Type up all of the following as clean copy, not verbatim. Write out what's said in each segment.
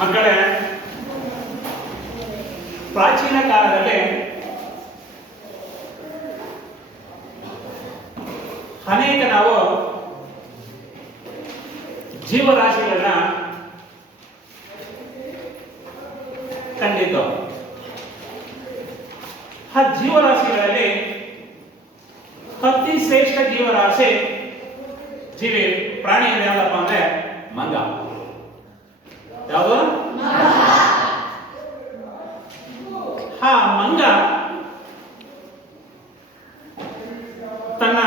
ಮಕ್ಕಳೇ, ಪ್ರಾಚೀನ ಕಾಲದಲ್ಲಿ ಅನೇಕ ನಾವು ಜೀವರಾಶಿಗಳನ್ನ ಕಂಡಿದ್ದು. ಆ ಜೀವರಾಶಿಗಳಲ್ಲಿ ಅತಿ ಶ್ರೇಷ್ಠ ಜೀವರಾಶಿ ಪ್ರಾಣಿ ಯಾವ್ದಪ್ಪ ಅಂದ್ರೆ ಮಂಗ. ಯಾವುದು? ಆ ಮಂಗ ತನ್ನ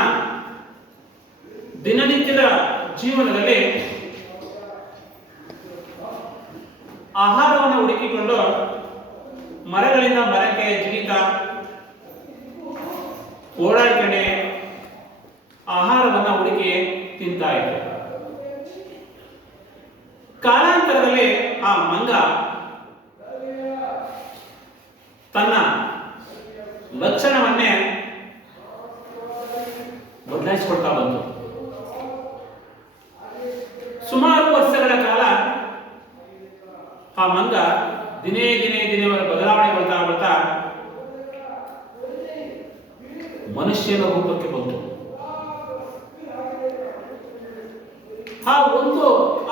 ದಿನನಿತ್ಯದ ಜೀವನದಲ್ಲಿ ಆಹಾರವನ್ನು ಹುಡುಕಿಕೊಂಡು ಮರಗಳಿಂದ ಮರಕ್ಕೆ ಜಿಗಿತಾ ಓಡಾಡ್ಕೊಂಡೆ ಆಹಾರವನ್ನು ಹುಡುಕಿ ತಿಂತಾ ಇತ್ತು. ಕಾಲಾಂತರದಲ್ಲಿ ಆ ಮಂಗ ತನ್ನ ಲಕ್ಷಣವನ್ನೇ ಬದಲಾಯಿಸಿಕೊಳ್ತಾ ಬಂತು. ಸುಮಾರು ವರ್ಷಗಳ ಕಾಲ ಆ ಮಂಗ ದಿನೇ ಬದಲಾವಣೆಗೊಳ್ತಾ ಮನುಷ್ಯನ ರೂಪಕ್ಕೆ ಬಂತು.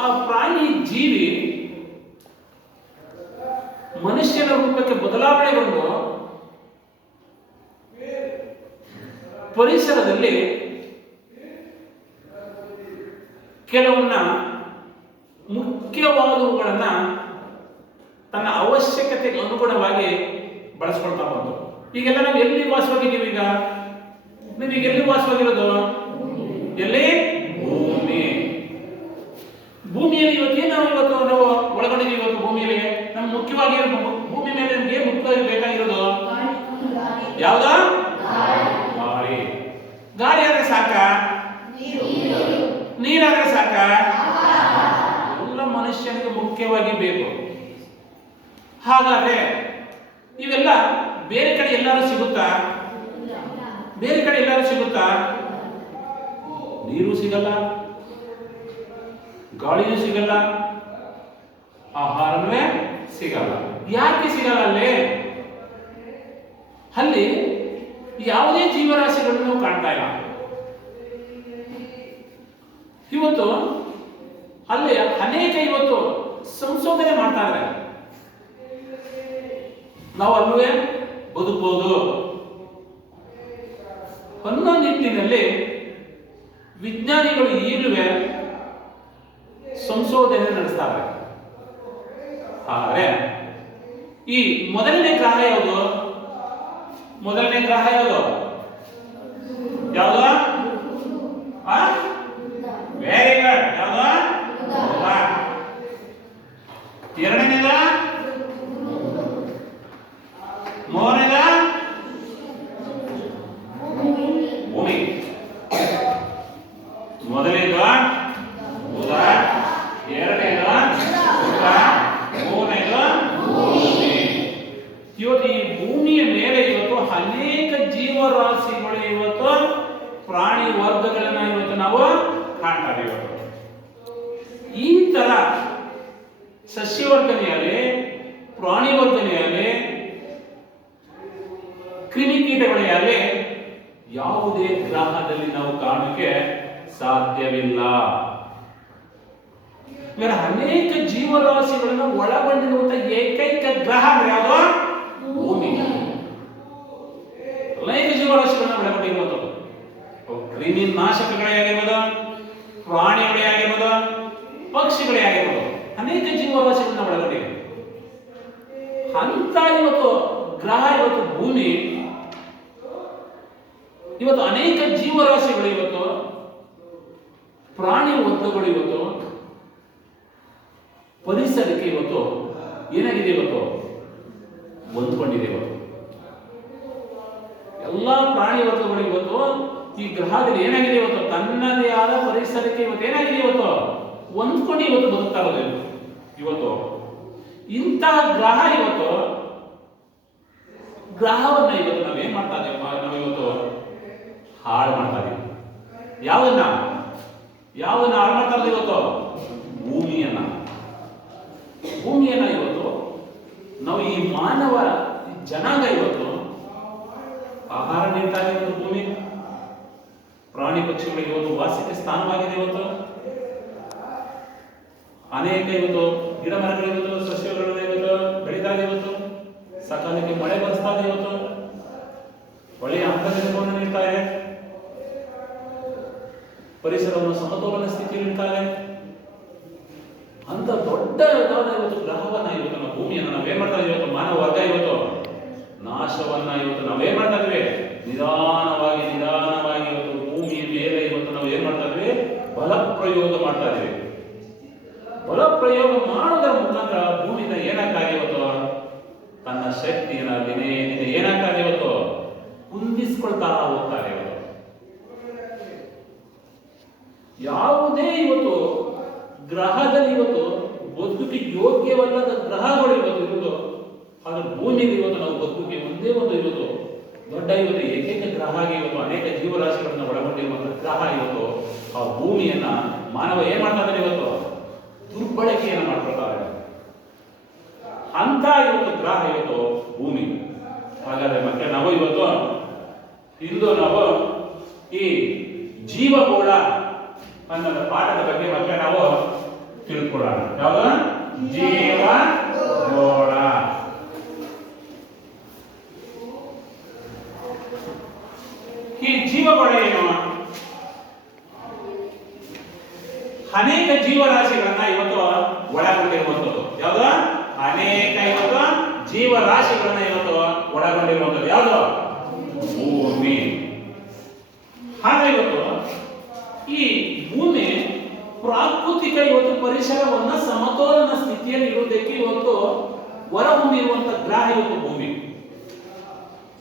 ಆ ಪ್ರಾಣಿ ಜೀವಿ ಮನುಷ್ಯನ ರೂಪಕ್ಕೆ ಬದಲಾವಣೆಗೊಂಡು ಪರಿಸರದಲ್ಲಿ ಕೆಲವನ್ನ ಮುಖ್ಯವಾದವುಗಳನ್ನ ತನ್ನ ಅವಶ್ಯಕತೆಗೆ ಅನುಗುಣವಾಗಿ ಬಳಸ್ಕೊಳ್ತಾ ಬಂತು. ಈಗೆಲ್ಲ ನಾವು ಎಲ್ಲಿ ವಾಸವಾಗಿದ್ದೀವಿ? ಈಗ ನೀವೀಗ ಎಲ್ಲಿ ವಾಸವಾಗಿರೋದು? ಎಲ್ಲಿ? ಭೂಮಿಯಲ್ಲಿ ಇವತ್ತು ನಾವು ಒಳಗೊಂಡಿದ್ದೀವಿ. ಇವತ್ತು ಭೂಮಿಯಲ್ಲಿ ನಮ್ಗೆ ಮುಖ್ಯವಾಗಿ ಭೂಮಿ ಮೇಲೆ ನಮ್ಗೆ ಮುಖ್ಯವಾಗಿ ಬೇಕಾಗಿರೋದು ಯಾವ್ದ? ಗಾಳಿ. ಗಾಳಿ ಆದ್ರೆ ಸಾಕ? ನೀರಾದ್ರೆ ಸಾಕ? ಎಲ್ಲ ಮನುಷ್ಯನಿಗೆ ಮುಖ್ಯವಾಗಿ ಬೇಕು. ಹಾಗಾದ್ರೆ ಇವೆಲ್ಲ ಬೇರೆ ಕಡೆ ಎಲ್ಲಾರು ಸಿಗುತ್ತಾ? ನೀರು ಸಿಗಲ್ಲ, ಗಾಳಿನೂ ಸಿಗಲ್ಲ, ಆಹಾರವೇ ಸಿಗಲ್ಲ. ಯಾಕೆ ಸಿಗಲ್ಲ? ಅಲ್ಲಿ ಯಾವುದೇ ಜೀವರಾಶಿಗಳನ್ನು ನಾವು ಕಾಣ್ತಾ ಇಲ್ಲ. ಇವತ್ತು ಅಲ್ಲಿ ಅನೇಕ ಸಂಶೋಧನೆ ಮಾಡ್ತಾ ಇದ್ದಾರೆ. ನಾವು ಅಲ್ಲವೇ ಬದುಕಬಹುದು ಅನ್ನೋ ನಿಟ್ಟಿನಲ್ಲಿ ವಿಜ್ಞಾನಿಗಳು ಈಗಲೂ ಸಂಶೋಧನೆ ನಡೆಸ್ತಾರೆ. ಆದರೆ ಈ ಮೊದಲನೇ ಗ್ರಹ ಯಾವುದು? ಯಾವುದು? Very good. ಯಾವುದು? ಎರಡನೇದ? ಮೂರನೇದ? ಭೂಮಿ. ಮೊದಲನೇದು ಬುಧ, ಎರಡನೇದು ಶುಕ್ರ, ಮೂರನೇದು ಭೂಮಿ. ಇವತ್ತು ಈ ಭೂಮಿಯ ಮೇಲೆ ಅನೇಕ ಜೀವರಾಶಿಗಳು ಪ್ರಾಣಿ ವರ್ಗಗಳನ್ನ ನಾವು ಕಾಣ್ತಾ ಇದ್ದೀವಿ. ಈ ತರ ಸಸ್ಯವರ್ಧನೆಯಲ್ಲಿ, ಪ್ರಾಣಿ ವರ್ಧನೆಯಲ್ಲಿ, ಕ್ರಿಮಿಕೀಟಗಳಲ್ಲಿ ಯಾವುದೇ ಗ್ರಹದಲ್ಲಿ ನಾವು ಕಾಣಕ್ಕೆ ಸಾಧ್ಯವಿಲ್ಲ. ಅನೇಕ ಜೀವರಾಶಿಗಳನ್ನು ಒಳಗೊಂಡಿರುವಂತಹ ಏಕೈಕ ಗ್ರಹ ಯಾವುದು? ಭೂಮಿ. ಅನೇಕ ಜೀವರಾಶಿಗಳನ್ನ ಒಳಗೊಂಡಿರುವುದು ಕ್ರಿಮಿ ನಾಶಕಗಳೇ ಆಗಿರ್ಬೋದು, ಪ್ರಾಣಿಗಳೇ ಆಗಿರ್ಬೋದು, ಪಕ್ಷಿಗಳೇ ಆಗಿರ್ಬೋದು, ಅನೇಕ ಜೀವರಾಶಿಗಳನ್ನ ಒಳಗೊಂಡಿವೆ. ಅಂತ ಗ್ರಹ ಭೂಮಿ ಅನೇಕ ಜೀವರಾಶಿಗಳು ಪ್ರಾಣಿ ವರ್ಗಗಳು ಪರಿಸರಕ್ಕೆ ಏನಾಗಿದೆ? ಹೊಂದ್ಕೊಂಡಿದೆ. ಎಲ್ಲಾ ಪ್ರಾಣಿ ವರ್ಗಗಳು ಈ ಗ್ರಹದಲ್ಲಿ ಏನಾಗಿದೆ? ತನ್ನದೇ ಆದ ಪರಿಸರಕ್ಕೆ ಏನಾಗಿದೆ? ಹೊಂದ್ಕೊಂಡು ಬದುಕ್ತಾ ಇರೋದು. ಇಂಥ ಗ್ರಹವನ್ನ ನಾವೇನ್ ಮಾಡ್ತಾ ಇದ್ದೇವೆ? ನಾವು ಹಾಳು ಮಾಡ್ತಾ ಇದ್ದೀವಿ. ಯಾವುದನ್ನ ಹಾಳು ಮಾಡ್ತಾ ಇದ್ದೀವಿ? ಭೂಮಿಯನ್ನ. ಭೂಮಿಯನ್ನ ಇವತ್ತು ನಾವು ಈ ಮಾನವ ಜನಾಂಗ ಇವತ್ತು ಆಹಾರ ನೀಡ್ತಾ ಇದೆ. ಭೂಮಿ ಪ್ರಾಣಿ ಪಕ್ಷಿಗಳಿಗೆ ಇವತ್ತು ವಾಸಕ್ಕೆ ಸ್ಥಾನವಾಗಿದೆ. ಇವತ್ತು ಅನೇಕ ಇವತ್ತು ಗಿಡ ಮರಗಳು ಇವತ್ತು ಸಸ್ಯಗಳು ಇವತ್ತು ಬೆಳೀತಾ ಇದೆ. ಇವತ್ತು ಸಕಾಲಕ್ಕೆ ಮಳೆ ಬರಿಸ್ತಾ ಇದೆ. ಇವತ್ತು ಒಳ್ಳೆಯ ಅಂತರ್ಜಲವನ್ನು ನೀಡ್ತಾ ಇದೆ. ಪರಿಸರವನ್ನು ಸಮತೋಲನ ಸ್ಥಿತಿಯಲ್ಲಿ ಇಡ್ತಾರೆ. ಅಂತ ದೊಡ್ಡ ಇವತ್ತು ಗ್ರಹವನ್ನ ಇವತ್ತು ನಾವು ಭೂಮಿಯನ್ನು ನಾವೇನ್ ಮಾಡ್ತಾ ಇದೀವಿ? ಇವತ್ತು ಮಾನವ ವರ್ಗ ಇವತ್ತು ನಾಶವನ್ನ ಇವತ್ತು ನಾವೇನ್ ಮಾಡ್ತಾ ಇದ್ವಿ? ನಿಧಾನವಾಗಿ ಇವತ್ತು ಭೂಮಿಯ ಮೇಲೆ ಇವತ್ತು ನಾವು ಏನ್ ಮಾಡ್ತಾ ಇದ್ವಿ? ಬಲ ಪ್ರಯೋಗ ಮಾಡ್ತಾ ಇದ್ವಿ. ಬಲ ಪ್ರಯೋಗ ಮಾಡೋದರ ಮುಖಾಂತರ ಭೂಮಿಯಿಂದ ಏನಾಗ್ತಾ ಇವತ್ತು ತನ್ನ ಶಕ್ತಿಯನ್ನ ದಿನೇ ದಿನೇ ಏನಾಗ್ತಾ ಇವತ್ತು ಕುಂದಿಸ್ಕೊಳ್ತಾ ಹೋಗ್ತಾರೆ. ಇವತ್ತು ಯಾವುದೇ ಇವತ್ತು ಗ್ರಹದಲ್ಲಿ ಇವತ್ತು ಬದುಕಿಗೆ ಯೋಗ್ಯವಲ್ಲದ ಗ್ರಹಗಳು ಇವತ್ತು ಇರುವುದು, ಆದ್ರೆ ಭೂಮಿಯಲ್ಲಿ ಇವತ್ತು ನಾವು ಬದುಕಿಗೆ ಒಂದೇ ಒಂದು ಇವತ್ತು ದೊಡ್ಡ ಇವತ್ತು ಏಕೈಕ ಗ್ರಹ ಆಗಿ ಇವತ್ತು ಅನೇಕ ಜೀವರಾಶಿಗಳನ್ನ ಒಳಗೊಂಡಿರುವಂತಹ ಗ್ರಹ ಇವತ್ತು ಆ ಭೂಮಿಯನ್ನ ಮಾನವ ಏನ್ ಮಾಡ್ತಾ ಇದ್ದಾನೆ? ಇವತ್ತು ದುರ್ಬಳಕೆಯನ್ನು ಮಾಡ್ಕೊಳ್ತಾರೆ. ಅಂತ ಇವತ್ತು ಗ್ರಹ ಇವತ್ತು ಭೂಮಿ. ಹಾಗಾದ್ರೆ ಮಕ್ಕಳ ನಾವು ಇವತ್ತು ಇಂದು ನಾವು ಈ ಜೀವಗೋಳ ಅನ್ನೋ ಪಾಠದ ಬಗ್ಗೆ ಮಕ್ಕಳ ನಾವು ತಿಳ್ಕೊಳ್ಳೋಣ. ಯಾವುದು? ಜೀವಗೋಳ. ಈ ಜೀವಗೋಳ ಏನು? ಅನೇಕ ಜೀವರಾಶಿಗಳನ್ನ ಇವತ್ತು ಒಳಗೊಂಡಿರುವಂಥದ್ದು. ಯಾವುದು? ಅನೇಕ ಇವತ್ತು ಜೀವರಾಶಿಗಳನ್ನ ಇವತ್ತು ಒಳಗೊಂಡಿರುವಂಥದ್ದು. ಯಾವುದು? ಭೂಮಿ. ಹಾಗೆ ಇವತ್ತು ಈ ಭೂಮಿ ಪ್ರಾಕೃತಿಕ ಇವತ್ತು ಪರಿಸರವನ್ನ ಸಮತೋಲನ ಸ್ಥಿತಿಯಲ್ಲಿ ಇರುವುದಕ್ಕೆ ಇವತ್ತು ಹೊರಹೊಮ್ಮಿರುವಂತಹ ಗ್ರಹ ಇವತ್ತು ಭೂಮಿ.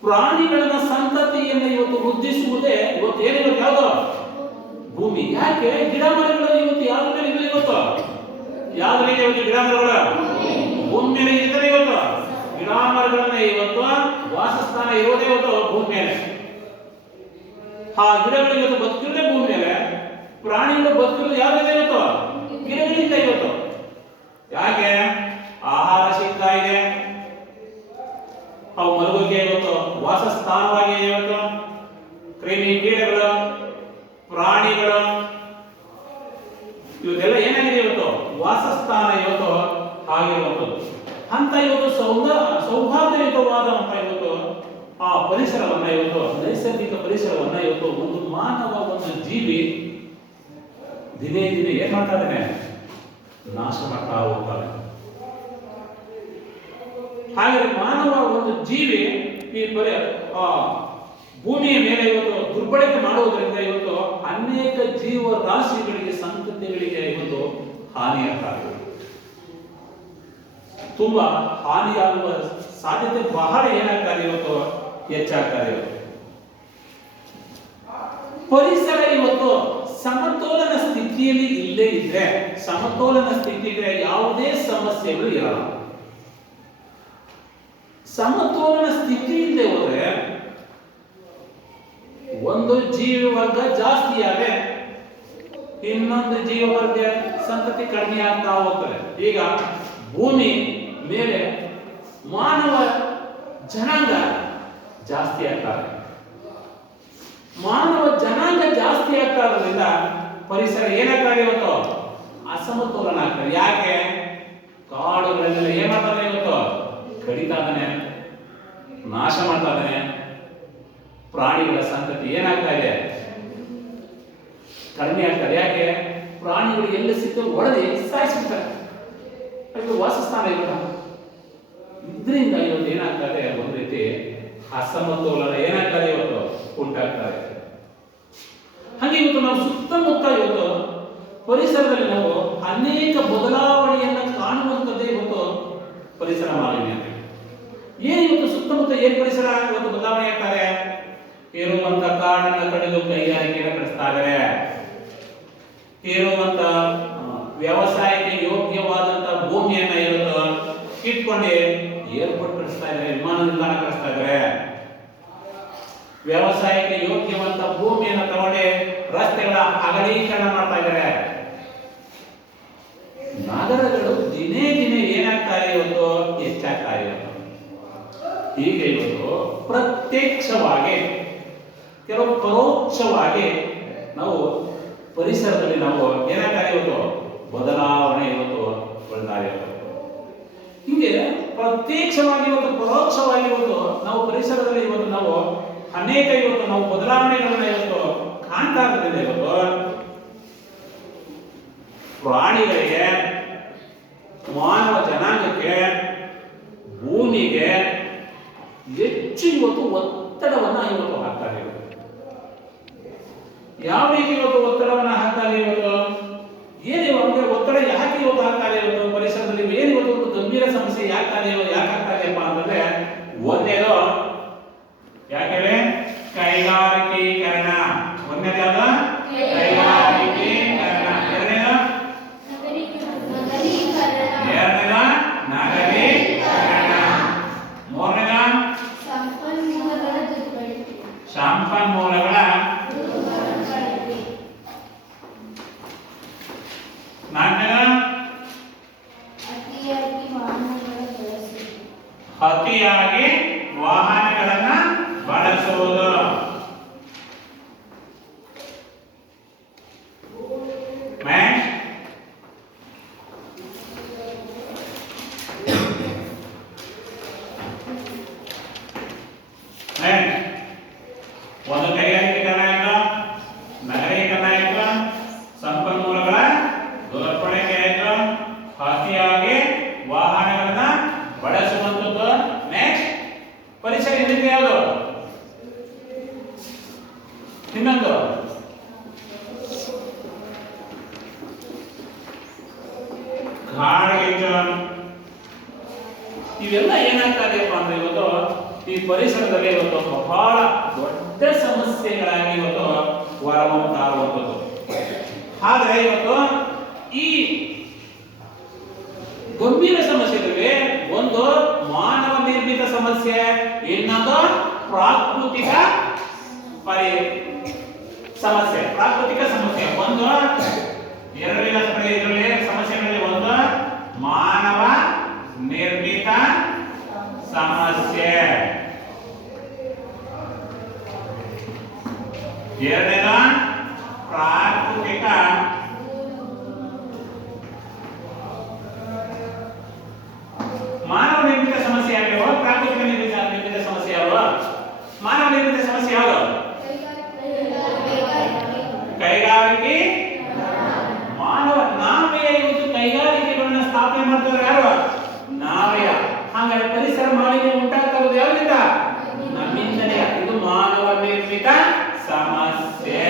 ಪ್ರಾಣಿಗಳನ್ನ ಸಂತತಿಯನ್ನು ಇವತ್ತು ವೃದ್ಧಿಸುವುದೇ ಇವತ್ತು ಏನಿವತ್ತು ಯಾವುದು? ಭೂಮಿ. ಯಾಕೆ? ಗಿಡ ಮರಗಳು ಇವತ್ತು ಯಾವ ಮೇಲೆ ಇದೆ? ಇವತ್ತು ಯಾವ್ದು ಮೇಲೆ ಇವತ್ತು ಗಿಡ ಮರಗಳು ಭೂಮಿ ಮೇಲೆ ಇರ್ತಾರೆ. ಇವತ್ತು ಗಿಡ ಮರಗಳನ್ನ ಇವತ್ತು ವಾಸಸ್ಥಾನ ಇರೋದೇ ಇವತ್ತು ಭೂಮಿ ಮೇಲೆ. ಆ ಗಿಡಗಳು ಇವತ್ತು ಬದುಕಿರೋದೇ ಭೂಮಿ ಮೇಲೆ. ಪ್ರಾಣಿಗಳು ಬದುಕಿರೋದು ಯಾವ್ದಿದೆ? ಇವತ್ತು ಗಿಡಗಳಿಂದ. ಇವತ್ತು ಯಾಕೆ? ಆಹಾರ ಸಿಗ್ತಾ ಇದೆ, ಅವು ಮಲಗೋಕೆ ಇವತ್ತು ವಾಸಸ್ಥಾನವಾಗಿದೆ. ಇವತ್ತು ಕ್ರಿಮಿ ಕೀಟಗಳು, ಪ್ರಾಣಿಗಳು ಇವತ್ತೆಲ್ಲ ಏನಾಗಿದೆ? ಇವತ್ತು ವಾಸಸ್ಥಾನ ಇವತ್ತು ಆಗಿರುವಂಥದ್ದು. ಅಂತ ಇವತ್ತು ಸೌಹಾರ್ದಯುತವಾದಂತಹ ಇವತ್ತು ಆ ಪರಿಸರವನ್ನ ಇವತ್ತು ನೈಸರ್ಗಿಕ ಪರಿಸರವನ್ನ ಇವತ್ತು ಒಂದು ಮಾನವ ಒಂದು ಜೀವಿ ದಿನೇ ದಿನೇ ಏನ್ ಮಾಡ್ತಾ ಇದ್ದಾನೆ? ನಾಶ ಮಾಡ್ತಾ ಹೋಗ್ತಾನೆ. ಹಾಗಾದ್ರೆ ಮಾನವ ಒಂದು ಜೀವಿ ಈ ಭೂಮಿಯ ಮೇಲೆ ಇವತ್ತು ದುರ್ಬಳಕೆ ಮಾಡುವುದರಿಂದ ಇವತ್ತು ಅನೇಕ ಜೀವರಾಶಿಗಳಿಗೆ ಸಂತತಿಗಳಿಗೆ ಇವತ್ತು ಹಾನಿಯಾಗ್ತದೆ. ತುಂಬಾ ಹಾನಿಯಾಗುವ ಸಾಧ್ಯತೆ ಬಹಳ ಏನಾಗ್ತದೆ? ಇವತ್ತು ಹೆಚ್ಚಾಗ್ತದೆ. ಪರಿಸರ ಇವತ್ತು ಸಮತೋಲನ ಸ್ಥಿತಿಯಲ್ಲಿ ಇಲ್ಲೇ ಇದ್ರೆ, ಸಮತೋಲನ ಸ್ಥಿತಿ ಇದ್ರೆ ಯಾವುದೇ ಸಮಸ್ಯೆಗಳು ಇರಲ್ಲ. ಸಮತೋಲನ ಸ್ಥಿತಿ ಇಲ್ಲದೆ ಹೋದ್ರೆ ಒಂದು ಜೀವ ವರ್ಗ ಜಾಸ್ತಿ ಆದ್ರೆ ಇನ್ನೊಂದು ಜೀವ ವರ್ಗ ಸಂತತಿ ಕಡಿಮೆ ಆಗ್ತಾ ಹೋಗ್ತದೆ. ಈಗ ಭೂಮಿ ಮೇಲೆ ಮಾನವ ಜನಾಂಗ ಜಾಸ್ತಿ ಆಗ್ತಾರೆ. ಮಾನವ ಜನಾಂಗ ಜಾಸ್ತಿ ಆಗ್ತಾ ಇರೋದ್ರಿಂದ ಪರಿಸರ ಏನಾಗ್ತದೆ? ಇವತ್ತು ಅಸಮತೋಲನ ಆಗ್ತದೆ. ಯಾಕೆ? ಕಾಡುಗಳೆಲ್ಲ ಏನ್ ಮಾಡ್ತಾರೆ? ಇವತ್ತು ಕಡಿತಾ ಇದ್ದಾನೆ, ನಾಶ ಮಾಡ್ತಾ ಇದ್ದಾನೆ. ಪ್ರಾಣಿಗಳ ಸಂತತಿ ಏನಾಗ್ತಾ ಇದೆ? ಕಡಿಮೆ ಆಗ್ತದೆ. ಯಾಕೆ? ಪ್ರಾಣಿಗಳು ಎಲ್ಲಿ ಸಿಕ್ಕ ಹೊಡೆದಿ ಸಾಯಿಸ್ಬಿಡ್ತಾರೆ. ಅದಕ್ಕೆ ವಾಸಸ್ಥಾನ ಇರಲ್ಲ. ಇದರಿಂದ ಇವತ್ತು ಏನಾಗ್ತದೆ? ಒಂದು ರೀತಿ ಅಸಮತೋಲನ ಏನಾಗ್ತದೆ? ಇವತ್ತು ಉಂಟಾಗ್ತದೆ. ಹಾಗೆ ಇವತ್ತು ನಾವು ಸುತ್ತಮುತ್ತ ಇವತ್ತು ಪರಿಸರದಲ್ಲಿ ನಾವು ಅನೇಕ ಬದಲಾವಣೆಯನ್ನ ಕಾಣುವಂಥದ್ದೇ ಇವತ್ತು ಪರಿಸರ ಮಾಲಿನ್ಯ. ಏನ್ ಇವತ್ತು ಸುತ್ತಮುತ್ತ ಏನ್ ಪರಿಸರ ಇವತ್ತು ಬದಲಾವಣೆ ಆಗ್ತಾರೆ? ಇರುವಂತ ಕಾಡನ್ನ ಕಡಿದು ಕೈಗಾರಿಕೆಯನ್ನು ಕಳಿಸ್ತಾ ಇದ್ದಾರೆ. ಇರುವಂತ ವ್ಯವಸಾಯಕ್ಕೆ ಯೋಗ್ಯವಾದಂತ ಭೂಮಿಯನ್ನ ಇವತ್ತು ಇಟ್ಕೊಂಡು ಏರ್ಪೋರ್ಟ್ ಕಳಿಸ್ತಾ ಇದ್ದಾರೆ, ವಿಮಾನ ನಿಲ್ದಾಣ ಕಳಿಸ್ತಾ ಇದ್ದಾರೆ. ವ್ಯವಸಾಯಕ್ಕೆ ಯೋಗ್ಯವಂತ ಭೂಮಿಯನ್ನು ತಗೊಂಡು ರಸ್ತೆಗಳ ಅಗಲೀಕರಣ ಮಾಡ್ತಾ ಇದ್ದಾರೆ. ನಗರಗಳು ದಿನೇ ದಿನೇ ಏನಾಗ್ತದೆ? ಪ್ರತ್ಯಕ್ಷವಾಗಿ ಕೆಲವು ಪರೋಕ್ಷವಾಗಿ ನಾವು ಪರಿಸರದಲ್ಲಿ ನಾವು ಏನಾಗ್ತಾರೆ ಇವತ್ತು ಬದಲಾವಣೆ ಇವತ್ತು ಕೊಳ್ತಾ ಇರೋದು. ಹೀಗೆ ಪ್ರತ್ಯಕ್ಷವಾಗಿ ಇವತ್ತು ಪರೋಕ್ಷವಾಗಿ ಇವತ್ತು ನಾವು ಪರಿಸರದಲ್ಲಿ ಇವತ್ತು ನಾವು ಅನೇಕ ಇವತ್ತು ನಾವು ಬದಲಾವಣೆಗಳನ್ನ ಇವತ್ತು ಕಾಣ್ತಾ ಇರೋದ್ರಿಂದ ಇವತ್ತು ಪ್ರಾಣಿಗಳಿಗೆ, ಮಾನವ ಜನಾಂಗಕ್ಕೆ, ಭೂಮಿಗೆ ಹೆಚ್ಚು ಇವತ್ತು ಒತ್ತಡವನ್ನ ಇವತ್ತು ಹಾಕ್ತಾ ಇದೆ. ಯಾವ ರೀತಿ ಇವತ್ತು ಒತ್ತಡವನ್ನ ಹಾಕ್ತಾರೆ ಇವತ್ತು? ಏನು ಅವ್ರಿಗೆ ಒತ್ತಡ ಯಾಕೆ ಇವತ್ತು ಹಾಕ್ತಾರೆ ಇವತ್ತು ಪರಿಸರದಲ್ಲಿ? ಏನು ಇವತ್ತು ಒಂದು ಗಂಭೀರ ಸಮಸ್ಯೆ ಯಾಕೆ ಆಗ್ತಾರೆಪ್ಪ ಅಂತಂದ್ರೆ, ಒಂದೇದು ಯಾಕೆ ಕೈಗಾರಿಕೀಕರಣ. ಒಂದೇದು ಯಾವ್ದು? ಕೈಗಾರಿಕೀಕರಣ. ಎರಡನೇದು ನಗರೀಕರಣ. ಮೂರನೇದು ಸಂಪನ್ಮೂಲಗಳ ಅತಿಯಾಗಿ ವಾಹನಗಳನ್ನ ಬಳಸುವುದು. ಒಂದು ಕೈಗಾರಿಕೀಕರಣ ಆಯ್ತು, ನಗರೀಕರಣ ಆಯ್ತು, ಸಂಪನ್ಮೂಲಗಳ ದುರ್ಬಳಕೆ ಆಯ್ತು, ಅತಿಯಾಗಿ ವಾಹನಗಳನ್ನ ಬಳಸುವಂಥದ್ದು. ನೆಕ್ಸ್ಟ್ ಪರಿಸರ ಇದಕ್ಕೆ ಯಾವುದು? ಇನ್ನೊಂದು ಗಾಳಿಗೆ. ಇವೆಲ್ಲ ಏನಾಗ್ತದೆಯಪ್ಪ ಅಂದ್ರೆ ಇವತ್ತು ಈ ಪರಿಸರದಲ್ಲಿ ಇವತ್ತು ಬಹಳ ದೊಡ್ಡ ಸಮಸ್ಯೆಗಳಾಗಿ ಇವತ್ತು ಹೊರಹೊಮ್ಮುವಂಥದ್ದು. ಆದ್ರೆ ಇವತ್ತು ಈ ಗಂಭೀರ ಸಮಸ್ಯೆಗಳಿಗೆ ಒಂದು ಮಾನವ ನಿರ್ಮಿತ ಸಮಸ್ಯೆ, ಇನ್ನೊಂದು ಪ್ರಾಕೃತಿಕ ಸಮಸ್ಯೆ. ಪ್ರಾಕೃತಿಕ ಸಮಸ್ಯೆ ಒಂದು ಇದರಲ್ಲಿ ಸಮಸ್ಯೆಗಳಲ್ಲಿ ಒಂದು ಮಾನವ ನಿರ್ಮಿತ ಸಮಸ್ಯೆ, ಎರಡನೇದು ಪ್ರಾಕೃತಿಕ. ಮಾನವ ನಿರ್ಮಿತ ಸಮಸ್ಯೆ ಯಾವ್ಯಾವ? ಪ್ರಾಕೃತಿಕ ನಿರ್ಮಿತ ಸಮಸ್ಯೆ ಯಾವ್ಯಾವ? ಮಾನವ ನಿರ್ಮಿತ ಸಮಸ್ಯೆ ಯಾವುದು? ಕೈಗಾರಿಕೆ. ಮಾನವ ನಾವೇ ಇವತ್ತು ಕೈಗಾರಿಕೆಗಳನ್ನ ಸ್ಥಾಪನೆ ಮಾಡ್ತಾರೆ. ಯಾರು? ನಾವೇ. ಹಾಗಾದ್ರೆ ಪರಿಸರ ಮಾಲಿನ್ಯ ಉಂಟಾಗ್ತಾ ಇರೋದು ಯಾವ್ದ್ರಿಂದ? ನಮ್ಮಿಂದಲೇ. ಇದು ಮಾನವ ನಿರ್ಮಿತ ಸಮಸ್ಯೆ.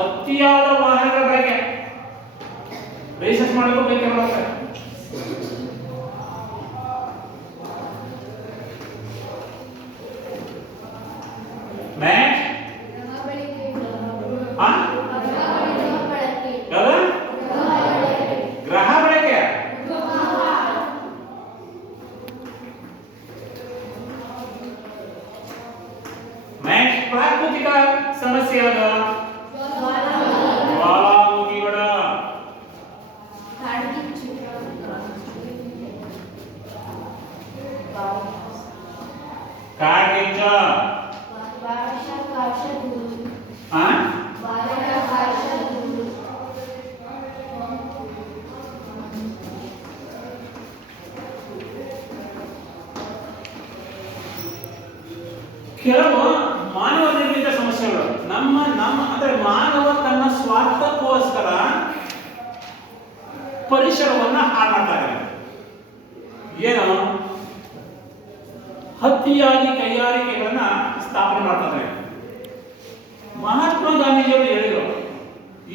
ಅತಿಯಾದ ವಾಹನಗಳ ಬಳಕೆ ರಿಸರ್ಚ್ ಮಾಡಲು ಬೇಕೆ ಬರುತ್ತೆ. ಗ್ರಹ ಬಳಕೆ. ಪ್ರಾಕೃತಿಕ ಸಮಸ್ಯೆ ಯಾವುದು? ಜ್ವಾಲಾಮುಖಿಗಳು. ಕಾಡ್ಗಿಚ್ಚು. ಕೆಲವು ಮಾನವ ನಿರ್ಮಿತ ಸಮಸ್ಯೆಗಳು. ನಮ್ಮ ಅಂದ್ರೆ ಮಾನವ ತನ್ನ ಸ್ವಾರ್ಥಕ್ಕೋಸ್ಕರ ಪರಿಸರವನ್ನ ಹಾಳು ಮಾಡ್ತಾರೆ. ಏನು? ಅತಿಯಾಗಿ ಕೈಗಾರಿಕೆಗಳನ್ನ ಸ್ಥಾಪನೆ ಮಾಡ್ತಾರೆ. ಮಹಾತ್ಮ ಗಾಂಧೀಜಿಯವರು ಹೇಳಿದರು,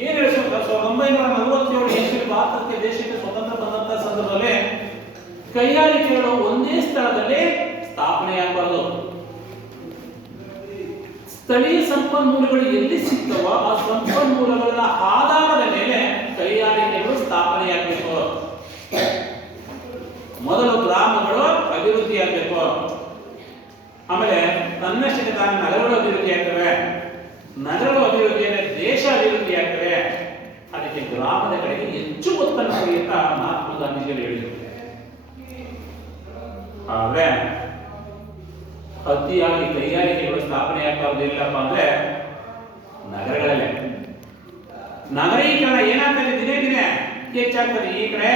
ಏನು ಹೇಳಿ 1947 ಭಾರತಕ್ಕೆ ದೇಶಕ್ಕೆ ಸ್ವತಂತ್ರ ಬಂದಂತ ಸಂದರ್ಭದಲ್ಲಿ ಕೈಗಾರಿಕೆಗಳು ಒಂದೇ ಸ್ಥಳದಲ್ಲಿ ಸ್ಥಾಪನೆಯಾಗಬಾರದು. ಸ್ಥಳೀಯ ಸಂಪನ್ಮೂಲಗಳು ಎಲ್ಲಿ ಸಿಗ್ತವೋ ಆ ಸಂಪನ್ಮೂಲಗಳ ಆಧಾರದ ಮೇಲೆ ಕೈಗಾರಿಕೆಗಳು ಸ್ಥಾಪನೆಯಾಗಬೇಕು. ಮೊದಲು ಗ್ರಾಮಗಳು ಅಭಿವೃದ್ಧಿ ಆಗಬೇಕು. ಆಮೇಲೆ ತನ್ನಷ್ಟಕ್ಕೆ ತಾನು ಅಭಿವೃದ್ಧಿ ಆಗ್ತದೆ. ಅದಕ್ಕೆ ಗ್ರಾಮದ ಕಡೆಗೆ ಹೆಚ್ಚು ಒತ್ತನ್ನು ಕೊಡಿ ಅಂತ ಮಹಾತ್ಮ ಗಾಂಧೀಜಿಗಳು ಹೇಳಿದರು. ಆದ್ರೆ ಅತಿಯಾಗಿ ಕೈಗಾರಿಕೆಗಳು ಸ್ಥಾಪನೆ ಆಗ್ಬಾರ್ದು. ಇಲ್ಲಪ್ಪ ಅಂದ್ರೆ ನಗರಗಳಲ್ಲೇ ನಗರೀಕರಣ ಏನಾಗ್ತದೆ, ದಿನೇ ದಿನೇ ಹೆಚ್ಚಾಗ್ತದೆ. ಈ ಕಡೆ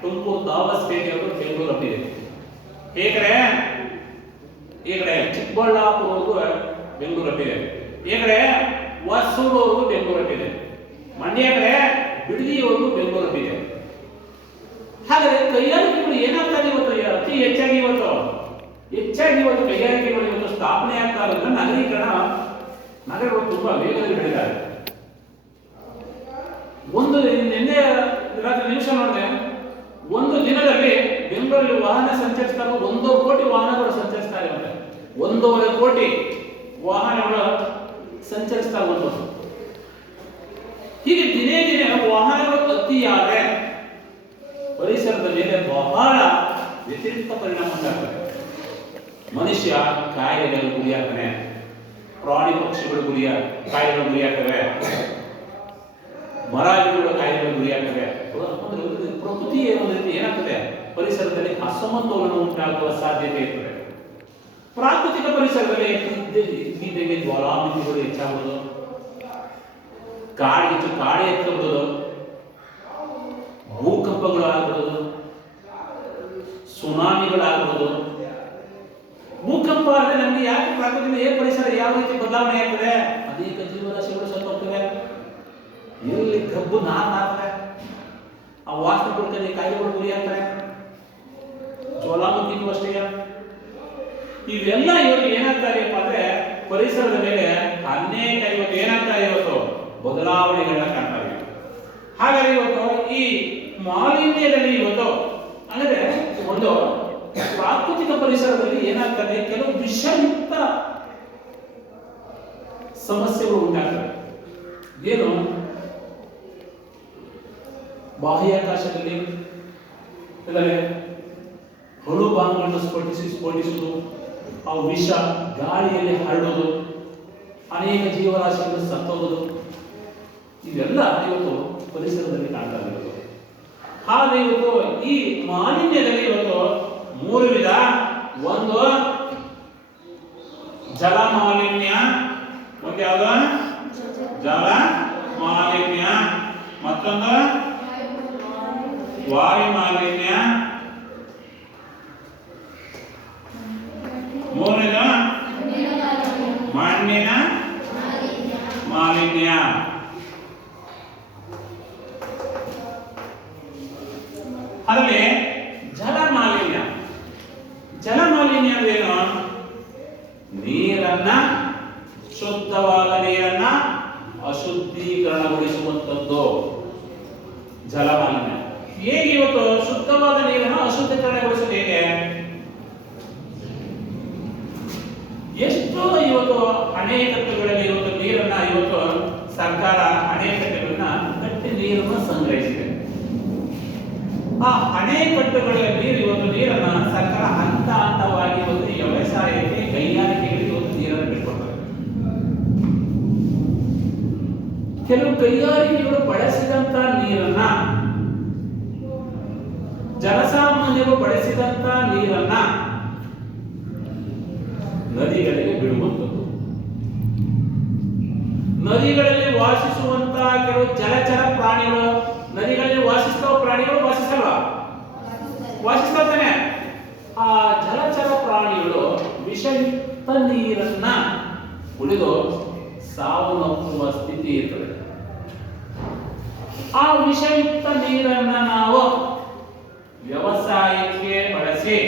ತುಮಕೂರು ದಾಬಸ್ಪೇಟೆಯವರು ಬೆಂಗಳೂರು ಹಬ್ಬಿದೆ, ಈ ಕಡೆ ಚಿಕ್ಕಬಳ್ಳಾಪುರವರೆಗೂ ಬೆಂಗಳೂರು ಹಬ್ಬಿದೆ, ಈ ಕಡೆ ಹೊಸೂರವರೆಗೂ ಬೆಂಗಳೂರು ಹಬ್ಬಿದೆ, ಮಂಡ್ಯ ಕಡೆ ಬಿಡದಿವರೆಗೂ ಬೆಂಗಳೂರು ಹಬ್ಬಿದೆ. ಹಾಗಾದ್ರೆ ಕೈಗಾರಿಕೆಗಳು ಏನಾಗ್ತದೆ ಇವತ್ತು ಅತಿ ಹೆಚ್ಚಾಗಿ ಇವತ್ತು ಕೈಗಾರಿಕೆಗಳು ಇವತ್ತು ಸ್ಥಾಪನೆ ಆಗ್ತಾ ಇರೋದ್ರಿಂದ ನಗರಗಳು ತುಂಬಾ ವೇಗದಲ್ಲಿ ಬೆಳೀತಾರೆ. ನಿನ್ನೆ ರಾತ್ರಿ ನಿಮಿಷ ನೋಡಿದೆ, ಒಂದು ದಿನದಲ್ಲಿ ಬೆಂಗಳೂರಲ್ಲಿ ವಾಹನ ಸಂಚರಿಸ್ತಾ 1 ಕೋಟಿ ವಾಹನಗಳು ಸಂಚರಿಸ್ತಾ ಇರುತ್ತೆ. 1.5 ಕೋಟಿ ವಾಹನಗಳು ಸಂಚರಿಸ್ತಾ ಇರುವುದು. ಹೀಗೆ ದಿನೇ ದಿನೇ ವಾಹನಗಳು ಅತಿಯಾದರೆ ಪರಿಸರದ ಮೇಲೆ ಬಹಳ ವ್ಯತಿರಿಕ್ತ ಪರಿಣಾಮ ಉಂಟಾಗ್ತದೆ. ಮನುಷ್ಯ ಕಾಯಿಲೆಗಳು ಗುರಿಯಾಗ್ತಾನೆ, ಪ್ರಾಣಿ ಪಕ್ಷಿಗಳು ಕಾಯಿಲೆಗಳು ಗುರಿಯಾಗ್ತವೆ, ಮರ ಗಿಡಗಳು ಕಾಯಿಲೆಗಳು ಗುರಿಯಾಗ್ತವೆ. ಪ್ರಕೃತಿ ಒಂದು ರೀತಿ ಏನಾಗ್ತದೆ, ಪರಿಸರದಲ್ಲಿ ಅಸಮತೋಲನ ಉಂಟಾಗುವ ಸಾಧ್ಯತೆ ಇರ್ತದೆ. ಪ್ರಾಕೃತಿಕ ಪರಿಸರದಲ್ಲಿ ಇದ್ದಕ್ಕೆ ಜ್ವಾಲಾಮುಖಿಗಳು ಹೆಚ್ಚಾಗುವುದು, ಕಾಡೆ ಎತ್ತಬಿಡುವುದು, ಭೂಕಂಪಗಳು ಆಗ್ಬಿಡುವುದು, ಸುನಾಮಿಗಳಾಗ್ಬಿಡುವುದು. ಭೂಕಂಪ ಅಂದ್ರೆ ನಮ್ಗೆ ಯಾಕೆ ಪ್ರಾಕೃತಿಕ ಪರಿಸರ ಯಾವ ರೀತಿ ಬದಲಾವಣೆ ಆಗ್ತದೆ, ಅನೇಕ ಜೀವರಾಶಿಗಳು ಸತ್ತೋಗ್ತವೆ, ಎಲ್ಲಿ ಕಬ್ಬು ನಾರ್ನಾಗ್ತದೆ, ಆ ವಾಸನೆ ಕೊಡ್ತದೆ, ಕಾಯಿಲೆಗಳು ಗುರಿಯಾಗ್ತಾರೆ, ಜ್ವಾಲಾಮುಖಿಗೂ ಅಷ್ಟೇ. ಇವೆಲ್ಲ ಇವತ್ತು ಏನಾಗ್ತಾರೆ ಅಂದ್ರೆ ಪರಿಸರದ ಮೇಲೆ ಅನೇಕ ಇವತ್ತು ಏನಾಗ್ತಾರೆ, ಇವತ್ತು ಬದಲಾವಣೆಗಳನ್ನ ಕಾಣ್ತಾರೆ. ಹಾಗಾಗಿ ಇವತ್ತು ಈ ಮಾಲಿನ್ಯದಲ್ಲಿ ಇವತ್ತು ಅಂದ್ರೆ ಒಂದು ಪ್ರಾಕೃತಿಕ ಪರಿಸರದಲ್ಲಿ ಏನಾಗ್ತದೆ, ಕೆಲವು ವಿಷಯುಕ್ತ ಸಮಸ್ಯೆಗಳು ಉಂಟಾಗ್ತವೆ. ಏನು, ಬಾಹ್ಯಾಕಾಶದಲ್ಲಿ ಅಣು ಬಾಂಬ್ಗಳನ್ನು ಸ್ಫೋಟಿಸುವುದು, ಆ ವಿಷ ಗಾಳಿಯಲ್ಲಿ ಹರಡುವುದು, ಅನೇಕ ಜೀವರಾಶಿಗಳು ಸತ್ತೋಗುವುದು, ಇವೆಲ್ಲ ಇವತ್ತು ಪರಿಸರದಲ್ಲಿ ಕಾಣ್ತಾ ಇರೋದು. ಹಾಗೆ ಇವತ್ತು ಈ ಮಾಲಿನ್ಯದಲ್ಲಿ ಇವತ್ತು 3 ವಿಧ. ಒಂದು ಜಲ ಮಾಲಿನ್ಯ, ಒಂದು ಯಾವುದು ಜಲ ಮಾಲಿನ್ಯ, ಮತ್ತೊಂದು ವಾಯು ಮಾಲಿನ್ಯ, ಮೂರನೇದು ಮಣ್ಣಿನ ಮಾಲಿನ್ಯ. ಅದರಲ್ಲಿ ಜಲ ಮಾಲಿನ್ಯ ಅಂದ್ರೇನು, ನೀರನ್ನ ಶುದ್ಧವಾದ ನೀರನ್ನ ಅಶುದ್ಧೀಕರಣಗೊಳಿಸುವಂಥದ್ದು ಜಲ ಮಾಲಿನ್ಯ. ಹೇಗೆ ಇವತ್ತು ಶುದ್ಧವಾದ ನೀರನ್ನು ಅಶುದ್ಧೀಕರಣಗೊಳಿಸೋದು ಹೇಗೆ? ಎಷ್ಟೋ ಇವತ್ತು ಅಣೆಕಟ್ಟುಗಳಲ್ಲಿ ಇವತ್ತು ನೀರನ್ನ ಇವತ್ತು ಸರ್ಕಾರ ಅಣೆಕಟ್ಟುಗಳನ್ನ ಕಟ್ಟಿ ನೀರನ್ನು ಸಂಗ್ರಹಿಸಿದೆ. ಆ ಅಣೆಕಟ್ಟುಗಳ ನೀರನ್ನ ಸರ್ಕಾರ ಹಂತವಾಗಿ ಇವತ್ತು ವ್ಯವಸಾಯಕ್ಕೆ, ಕೈಗಾರಿಕೆಗಳಿಗೆ ಇವತ್ತು ನೀರನ್ನು ಬಿಟ್ಕೊಡ್ತಾರೆ. ಕೆಲವು ಕೈಗಾರಿಕೆಗಳು ಬಳಸಿದಂತ ನೀರನ್ನ, ಜನಸಾಮಾನ್ಯರು ಬಳಸಿದಂತ ನೀರನ್ನ ನದಿಗಳಿಗೆ ಬಿಡುವಂಥದ್ದು. ನದಿಗಳಲ್ಲಿ ವಾಸಿಸುವಂತಹ ಕೆಲವು ಜಲಚರ ಪ್ರಾಣಿಗಳು, ನದಿಗಳಲ್ಲಿ ವಾಸಿಸುವ ಪ್ರಾಣಿಗಳು ವಾಸಿಸ್ತಾನೆ. ಆ ಜಲಚರ ಪ್ರಾಣಿಗಳು ವಿಷಯುಕ್ತ ನೀರನ್ನ ಕುಡಿದು ಸಾವನ್ನಪ್ಪುವ ಸ್ಥಿತಿ ಇರ್ತದೆ. ಆ ವಿಷಯುಕ್ತ ನೀರನ್ನ ನಾವು ವ್ಯವಸಾಯಕ್ಕೆ ಬಳಸಿ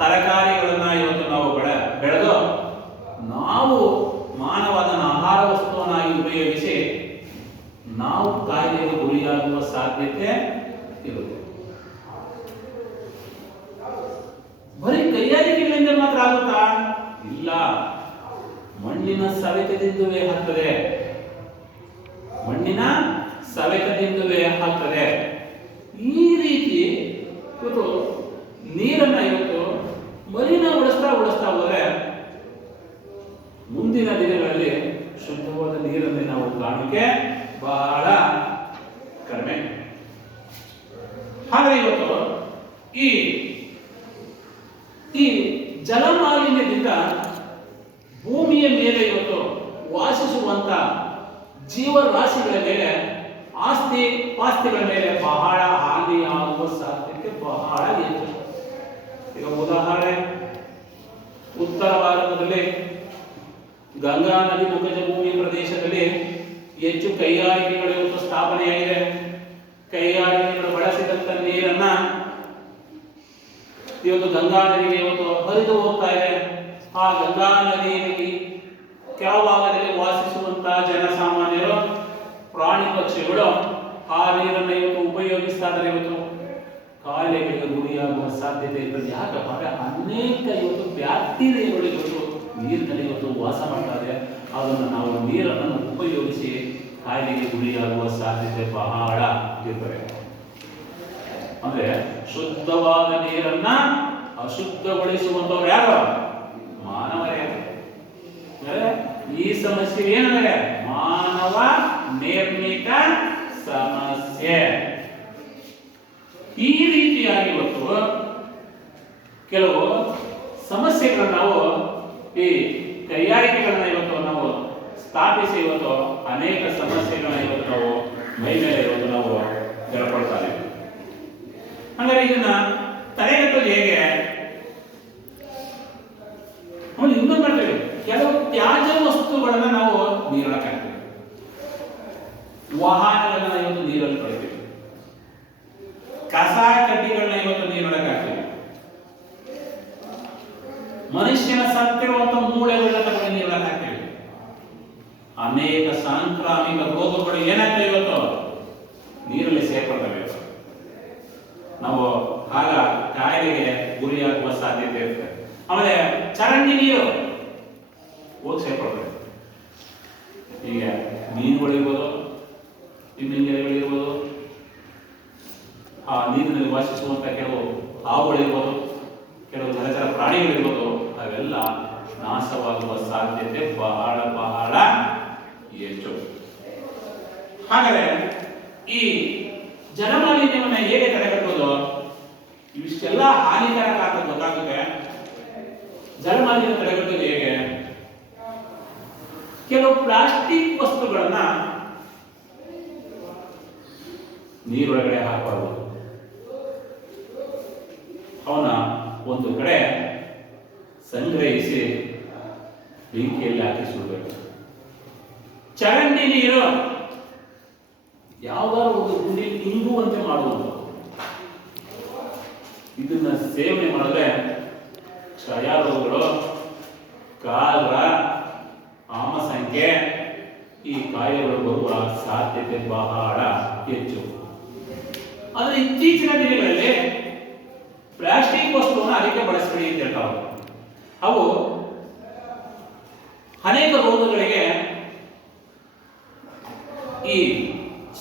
ತರಕಾರಿಗಳನ್ನ ಇವತ್ತು ನಾವು ಬೆಳೆದು ನಾವು ಮಾನವನ ಆಹಾರ ವಸ್ತುವನ್ನಾಗಿ ಉಪಯೋಗಿಸಿ ನಾವು ಕಾಯಿಲೆಗೆ ಗುರಿಯಾಗುವ ಸಾಧ್ಯತೆ ಇರುತ್ತೆ. ಬರೀ ಕೈಗಾರಿಕೆಗಳಿಂದ ಮಾತ್ರ ಆಗುತ್ತಾ? ಇಲ್ಲ, ಮಣ್ಣಿನ ಸವೆತದಿಂದಲೇ ಆಗ್ತದೆ. ಈ ರೀತಿ ಇವತ್ತು ನೀರನ್ನ ಇವತ್ತು ಮಲಿನ ಉಳಿಸ್ತಾ ಹೋದರೆ ಮುಂದೆ ಮುಂದಿನ ದಿನಗಳಲ್ಲಿ ಶುದ್ಧವಾದ ನೀರನ್ನು ನಾವು ಕಾಣಲಿಕ್ಕೆ ಬಹಳ ಕಡಿಮೆ. ಹಾಗೆ ಇವತ್ತು ಈ ಈ ಜಲಮಾಲಿನ್ಯದಿಂದ ಭೂಮಿಯ ಮೇಲೆ ಇವತ್ತು ವಾಸಿಸುವಂತ ಜೀವರಾಶಿಗಳ ಮೇಲೆ, ಆಸ್ತಿ ಪಾಸ್ತಿಗಳ ಮೇಲೆ ಬಹಳ ಹಾನಿಯಾಗುವ ಸಾಧ್ಯತೆ ಬಹಳ ಹೆಚ್ಚು. ಈಗ ಉದಾಹರಣೆ, ಉತ್ತರ ಭಾರತದಲ್ಲಿ ಗಂಗಾ ನದಿ ಮುಖಜ ಭೂಮಿ ಪ್ರದೇಶದಲ್ಲಿ ಹೆಚ್ಚು ಕೈಗಾರಿಕೆಗಳು ಇವತ್ತು ಸ್ಥಾಪನೆಯಾಗಿದೆ. ಕೈಗಾರಿಕೆಗಳು ಬಳಸಿದಂತ ನೀರನ್ನ ಇವತ್ತು ಗಂಗಾ ನದಿಗೆ ಇವತ್ತು ಹರಿದು ಹೋಗ್ತಾ ಇದೆ. ಆ ಗಂಗಾ ನದಿಯಲ್ಲಿ ಕೆಳಭಾಗದಲ್ಲಿ ವಾಸಿಸುವಂತಹ ಜನಸಾಮಾನ್ಯರು, ಪ್ರಾಣಿ ಪಕ್ಷಿಗಳು ಆ ನೀರನ್ನು ಇವತ್ತು ಉಪಯೋಗಿಸ್ತಾ ಇದ್ದಾರೆ. ಇವತ್ತು ಕಾಯಿಲೆಗಳಿಗೆ ಗುರಿಯಾಗುವ ಸಾಧ್ಯತೆ ಇರ್ತದೆ. ಯಾಕಪ್ಪ ಅಂದ್ರೆ ಅನೇಕ ಇವತ್ತು ಬ್ಯಾಕ್ಟೀರಿಯಾಗಳು ಇವತ್ತು ನೀರಿನಲ್ಲಿ ಇವತ್ತು ವಾಸ ಮಾಡ್ತಾ ಇದೆ. ಅದನ್ನು ನಾವು ನೀರನ್ನು ಉಪಯೋಗಿಸಿ ಕಾಯಿಲೆಗೆ ಗುರಿಯಾಗುವ ಸಾಧ್ಯತೆ ಬಹಳ ಇರ್ತದೆ. ಅಂದ್ರೆ ಶುದ್ಧವಾದ ನೀರನ್ನ ಅಶುದ್ಧಗೊಳಿಸುವಂತವ್ರು ಯಾರು? ಮಾನವರೇ. ಈ ಸಮಸ್ಯೆ ಏನಂದ್ರೆ ಮಾನವ ನಿರ್ಮಿತ ಸಮಸ್ಯೆ. ಈ ರೀತಿಯಾಗಿ ಇವತ್ತು ಕೆಲವು ಸಮಸ್ಯೆಗಳನ್ನ ನಾವು ಈ ಕೈಗಾರಿಕೆಗಳನ್ನ ಇವತ್ತು ನಾವು ಸ್ಥಾಪಿಸಿ ಇವತ್ತು ಅನೇಕ ಸಮಸ್ಯೆಗಳನ್ನ ಇವತ್ತು ನಾವು ಮೈ ಮೇಲೆ ಇವತ್ತು ನಾವು ಜಲಕೊಳ್ತಾ ಇದ್ದೀವಿ. ಹಾಗಾದ್ರೆ ಇದನ್ನ ತಡೆಗಟ್ಟೋದು ಹೇಗೆ? ಆಮೇಲೆ ಇನ್ನೊಂದು ಮಾಡ್ತೇವೆ, ಕೆಲವು ತ್ಯಾಜ್ಯ ವಸ್ತುಗಳನ್ನ ನಾವು ನೀರೊಳಗೆ ಹಾಕ್ತೇವೆ. ವಾಹನಗಳನ್ನ ಇವತ್ತು ನೀರಲ್ಲಿ ತೊಳಿತೀವಿ. ಕಸ ಕಡ್ಡಿಗಳನ್ನ ಇವತ್ತು ನೀರೊಳಗೆ ಹಾಕ್ತೇವೆ. ಮನುಷ್ಯನ ಸತ್ತಿರುವಂತ ಮೂಳೆಗಳನ್ನ ತಗೊಂಡು ನೀರೊಳಗೆ ಹಾಕ್ತೇವೆ. ಅನೇಕ ಸಾಂಕ್ರಾಮಿಕ ರೋಗಗಳು ಏನಾಗ್ತವೆ ಇವತ್ತು ನೀರಲ್ಲಿ ಸೇರ್ಕೊಳ್ತವೆ. ನಾವು ಆಗ ಕಾಯಿಲೆಗೆ ಗುರಿಯಾಗುವ ಸಾಧ್ಯತೆ ಇರ್ತದೆ. ಆಮೇಲೆ ಚರಂಡಿ ನೀರು ಹೋಗಿ ಸೇರ್ಕೊಳ್ತವೆ. ಈಗ ಮೀನುಗಳಿರ್ಬೋದು, ತಿಮ್ಮಿಂಗಿರ್ಬೋದು, ಆ ನೀರಿನಲ್ಲಿ ವಾಸಿಸುವಂತ ಕೆಲವು ಹಾವುಗಳಿರ್ಬೋದು, ಕೆಲವು ಜಲಚರ ಪ್ರಾಣಿಗಳಿರ್ಬೋದು, ಅವೆಲ್ಲ ನಾಶವಾಗುವ ಸಾಧ್ಯತೆ ಬಹಳ ಬಹಳ ಹೆಚ್ಚು. ಹಾಗಾದರೆ ಈ ಜಲಮಾಲಿನ್ಯವನ್ನು ಹೇಗೆ ತಡೆಗಟ್ಟುವುದು? ಇವಿಷ್ಟೆಲ್ಲ ಹಾನಿಕಾರಕ ಅಂತ ಗೊತ್ತಾಗುತ್ತೆ. ಜಲಮಾಲಿನ್ಯ ತಡೆಗಟ್ಟುವುದು ಹೇಗೆ? ಕೆಲವು ಪ್ಲಾಸ್ಟಿಕ್ ವಸ್ತುಗಳನ್ನ ನೀರೊಳಗಡೆ ಹಾಕಬಾರದು. ಅವನ ಒಂದು ಕಡೆ ಸಂಗ್ರಹಿಸಿ ಬೆಂಕಿಯಲ್ಲಿ ಹಾಕಿ ಸುಡಬೇಕು. ಚರಂಡಿ ನೀರು ಯಾವುದಾದ್ರು ಒಂದು ಗುಂಡಿ ಇಂಗುವಂತೆ ಮಾಡುವುದು. ಇದನ್ನ ಸೇವನೆ ಮಾಡಿದ್ರೆ ಕ್ಷಯ ರೋಗಗಳು, ಕಾಲರ, ಆಮಸಂಖ್ಯೆ, ಈ ಕಾಯಿಲೆಗಳು ಬರುವ ಸಾಧ್ಯತೆ ಬಹಳ ಹೆಚ್ಚು. ಆದರೆ ಇತ್ತೀಚಿನ ದಿನಗಳಲ್ಲಿ ಪ್ಲಾಸ್ಟಿಕ್ ವಸ್ತುವನ್ನು ಅದಕ್ಕೆ ಬಳಸಬೇಡಿ ಅಂತ ಹೇಳ್ತಾರೆ. ಅವು ಅನೇಕ ರೋಗಗಳಿಗೆ, ಈ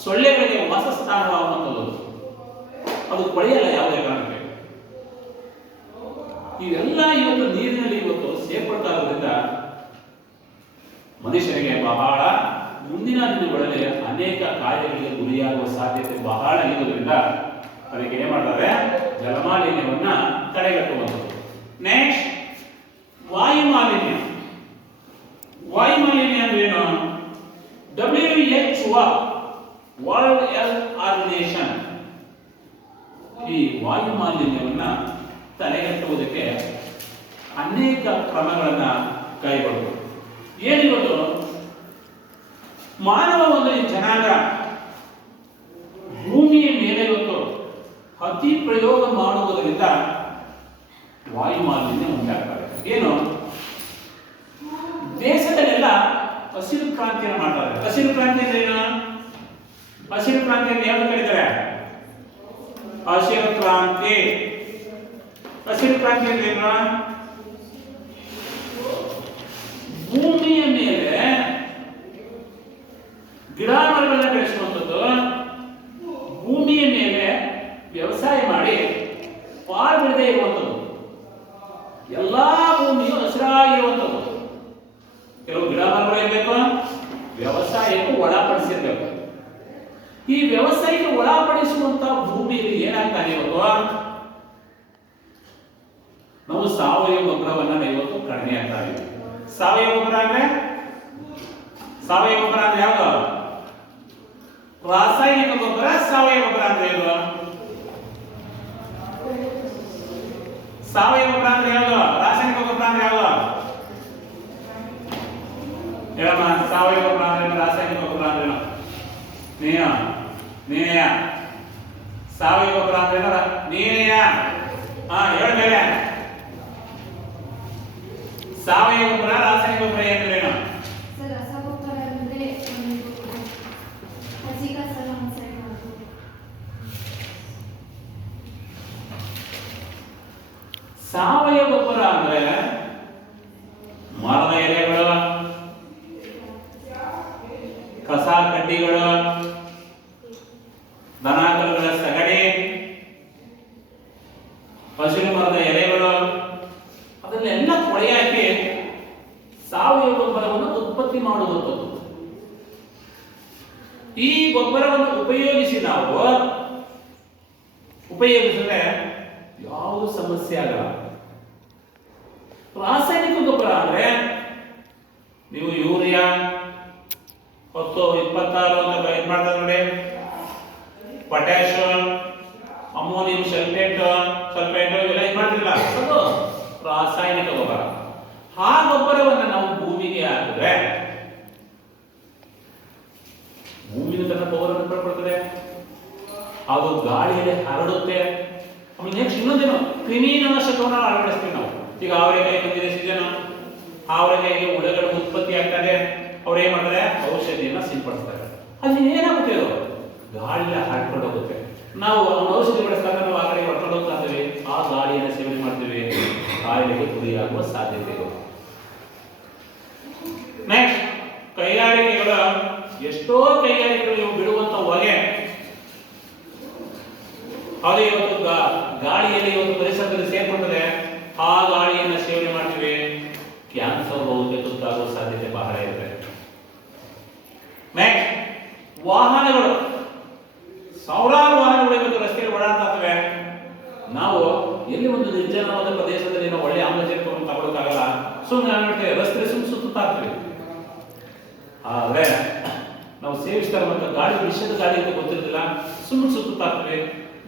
ಸೊಳ್ಳೆಗಳಿಗೆ ವಾಸಸ್ಥಾನವಾಗುವಂಥದ್ದು. ಅದು ಕೊಳೆಯಲ್ಲ ಯಾವುದೇ ಕಾರಣಕ್ಕೆ. ಇವೆಲ್ಲ ಇವತ್ತು ನೀರಿನಲ್ಲಿ ಇವತ್ತು ಸೇರ್ಪಡ್ತಾ ಇರೋದ್ರಿಂದ ಮನುಷ್ಯನಿಗೆ ಬಹಳ ಮುಂದಿನ ದಿನಗಳಲ್ಲಿ ಅನೇಕ ಕಾಯಿಲೆಗಳಿಗೆ ಗುರಿಯಾಗುವ ಸಾಧ್ಯತೆ ಬಹಳ ಇರುವುದರಿಂದ ಅದಕ್ಕೆ ಏನ್ ಮಾಡ್ತಾರೆ, ಜಲಮಾಲಿನ್ಯವನ್ನ ತಡೆಗಟ್ಟುವಂಥದ್ದು. ನೆಕ್ಸ್ಟ್, ವಾಯುಮಾಲಿನ್ಯ. ವಾಯುಮಾಲಿನ್ಯ ಅಂದ್ರೆ ಏನು? WHO ವರ್ಲ್ಡ್ ಹೆಲ್ತ್ ಆರ್ಗನೈಸೇಷನ್ ಈ ವಾಯುಮಾಲಿನ್ಯವನ್ನ ತಡೆಗಟ್ಟುವುದಕ್ಕೆ ಅನೇಕ ಕ್ರಮಗಳನ್ನ ಕೈಗೊಳ್ಳುವುದು. ಏನಿವತ್ತು ಮಾನವ ಒಂದು ಜನಾಂಗ ಭೂಮಿಯ ಮೇಲೆ ಇವತ್ತು ಅತಿ ಪ್ರಯೋಗ ಮಾಡುವುದರಿಂದ ವಾಯುಮಾಲಿನ್ಯ ಉಂಟಾಗ್ತದೆ. ಏನು? ದೇಶದಲ್ಲೆಲ್ಲ ಹಸಿರು ಕ್ರಾಂತಿಯನ್ನು ಮಾಡ್ತಾರೆ. ಹಸಿರು ಕ್ರಾಂತಿ ಅಂದ್ರೆ ಏನು? ಹಸಿರು ಕ್ರಾಂತಿ ಅಂತ ಯಾವ್ದು ಕರೀತಾರೆ? ಹಸಿರು ಕ್ರಾಂತಿ. ಹಸಿರು ಕ್ರಾಂತಿ ಅಂದ್ರೆ ಏನು? ಭೂಮಿಯ ಮೇಲೆ ಗಿಡ ಮರಗಳನ್ನ ಬೆಳೆಸುವಂಥದ್ದು, ಭೂಮಿಯ ಮೇಲೆ ವ್ಯವಸಾಯ ಮಾಡಿ ಪಾಳು ಬಿಡದೆ ಇರುವಂಥದ್ದು, ಎಲ್ಲಾ ಭೂಮಿಯು ಹಸಿರಾಗಿರುವಂಥದ್ದು. ಕೆಲವು ಗೊಬ್ಬರಗಳು ಇರಬೇಕು, ವ್ಯವಸಾಯಕ್ಕೂ ಒಳಪಡಿಸಿರ್ಬೇಕು. ಈ ವ್ಯವಸಾಯಕ್ಕೆ ಒಳಪಡಿಸುವಂತ ಭೂಮಿಯಲ್ಲಿ ಏನಾಗ್ತಾನೆ ಇವತ್ತು ನಾವು ಸಾವಯವ ಗೊಬ್ಬರವನ್ನ ಇವತ್ತು ಕಡಿಮೆ ಆಗ್ತಾ ಇದ್ದೀವಿ. ಸಾವಯವ ಗೊಬ್ಬರ ಅಂದ್ರೆ ಯಾವುದು? ರಾಸಾಯನಿಕ ಗೊಬ್ಬರ. ಸಾವಯವ ಗೊಬ್ಬರ ಅಂದ್ರೆ ಏನು? ಸಾವಯವ ಗೊಬ್ಬರ ಅಂದ್ರೆ ಯಾವುದು? ರಾಸಾಯನಿಕ ಗೊಬ್ಬರ ಅಂದ್ರೆ ಯಾವುದು? ಹೇಳಮ್ಮ. ಸಾವಯವ ಗೊಬ್ಬರ ಅಂದ್ರೆ ರಾಸಾಯನಿಕ ಗೊಬ್ಬರ ಅಂದ್ರೆ ನೀನೆಯ ಸಾವಯವ ಗೊಬ್ಬರ ಅಂದ್ರೆ ನೀನೆಯ ಹೇಳ್ಮೇಲೆ ಸಾವಯವ ಗೊಬ್ಬರ ರಾಸಾಯನಿಕ ಗೊಬ್ಬರ ಏನೇನು? ಸಾವಯವ ಗೊಬ್ಬರ ಅಂದ್ರೆ ಮರದ ಎಲೆಗಳು, ಕಸ ಕಡ್ಡಿಗಳು, ದನಕರುಗಳ ಸಗಣಿ, ಹಸಿರು ಮರದ ಎಲೆಗಳು, ಅದನ್ನೆಲ್ಲ ಕೊಳೆ ಹಾಕಿ ಸಾವಯವ ಗೊಬ್ಬರವನ್ನು ಉತ್ಪತ್ತಿ ಮಾಡುವಂಥದ್ದು. ಈ ಗೊಬ್ಬರವನ್ನು ಉಪಯೋಗಿಸಿದ್ರೆ ಯಾವುದು ಸಮಸ್ಯೆ ಆಗಲ್ಲ. ರಾಸಾಯನಿಕ ಗೊಬ್ಬರ ಅಂದ್ರೆ ನೀವು ಯೂರಿಯಾ 10-26 ಅಂತ ಇದು ಮಾಡ್ತಾರೆ ನೋಡಿ, ಪೊಟ್ಯಾಷಿಯಂ, ಅಮೋನಿಯಂ ಸಲ್ಫೇಟ್ ಇವೆಲ್ಲ ಇದು ಮಾಡ್ತಿಲ್ಲ, ಅದು ರಾಸಾಯನಿಕ ಗೊಬ್ಬರ. ಆ ಗೊಬ್ಬರವನ್ನು ನಾವು ಭೂಮಿಗೆ ಹಾಕಿದ್ರೆ ಭೂಮಿನ ತನ್ನ ಪವರ್ ಅನ್ನು ಪಡ್ಕೊಳ್ತದೆ, ಅದು ಗಾಳಿಯಲ್ಲಿ ಹರಡುತ್ತೆ. ಆಮೇಲೆ ನೆಕ್ಸ್ಟ್ ಇನ್ನೊಂದೇನು, ಕ್ರಿಮಿನಾಶಕವನ್ನು ಅಳವಡಿಸ್ತೀವಿ ನಾವು. ಈಗ ಅವರೆಕಾಯಿ ಬಂದಿದೆ ಸೀಸನ್, ಅವರೆಕಾಯಿಗೆ ಹುಳಗಳು ಉತ್ಪತ್ತಿ ಆಗ್ತದೆ, ಅವ್ರು ಏನ್ ಮಾಡ್ತಾರೆ, ಔಷಧಿಯನ್ನ ಸಿಂಪಡಿಸ್ತಾರೆ. ಅಲ್ಲಿ ಏನಾಗುತ್ತೆ, ಅದು ಗಾಳಿಯ ಹರಡ್ಕೊಂಡು ಹೋಗುತ್ತೆ. ನಾವು ಔಷಧಿ ಬಳಸಿದಾಗ ನಾವು ಆ ಕಡೆ ಹೊಡ್ಕೊಂಡು ಹೋಗ್ತಾ ಇದ್ದೀವಿ, ಆ ಗಾಳಿಯನ್ನು ಸೇವನೆ ಮಾಡ್ತೀವಿ, ಕಾಯಿಲೆಗೆ ಗುರಿಯಾಗುವ ಸಾಧ್ಯತೆ ಇದೆ. ನೆಕ್ಸ್ಟ್, ಕೈಗಾರಿಕೆಗಳು, ಎಷ್ಟೋ ಕೈಗಾರಿಕೆಗಳು ಬಿಡುವಂತ ಹೊಗೆ ಅದು ಇವತ್ತು ಗಾಳಿಯಲ್ಲಿ ಇವತ್ತು ಪರಿಸರದಲ್ಲಿ ಸೇರ್ಕೊಂಡ್ರೆ ಆ ಗಾಳಿಯನ್ನು ಸೇವನೆ ಮಾಡ್ತೀವಿ, ಕ್ಯಾನ್ಸರ್ ರೋಗಕ್ಕೆ ತುತ್ತಾಗುವ ಸಾಧ್ಯತೆ ಬಹಳ ಇದೆ. ನೆಕ್ಸ್ಟ್, ವಾಹನಗಳು, ಸಾವಿರಾರು ವಾಹನಗಳು ಇವತ್ತು ರಸ್ತೆಯಲ್ಲಿ ಓಡಾಡ್ತಾ ಇರ್ತವೆ. ನಾವು ಎಲ್ಲಿ ಒಂದು ನಿರ್ಜನವಾದ ಪ್ರದೇಶದಲ್ಲಿ ನಾವು ಒಳ್ಳೆ ಆಮ್ಲಜನಕವನ್ನು ತಗೊಳ್ಳೋಕ್ಕಾಗಲ್ಲ, ಸುಮ್ಮನೆ ರಸ್ತೆ ಸುತ್ತಾ ಇರ್ತೀವಿ. ಆದ್ರೆ ನಾವು ಸೇವಿಸ್ತಾ ಇರುವಂತ ಗಾಳಿ ವಿಷಯದ ಗಾಳಿ ಅಂತ ಗೊತ್ತಿರೋದಿಲ್ಲ, ಸುಮ್ಮನೆ ಸುತ್ತಾ ಇರ್ತೀವಿ.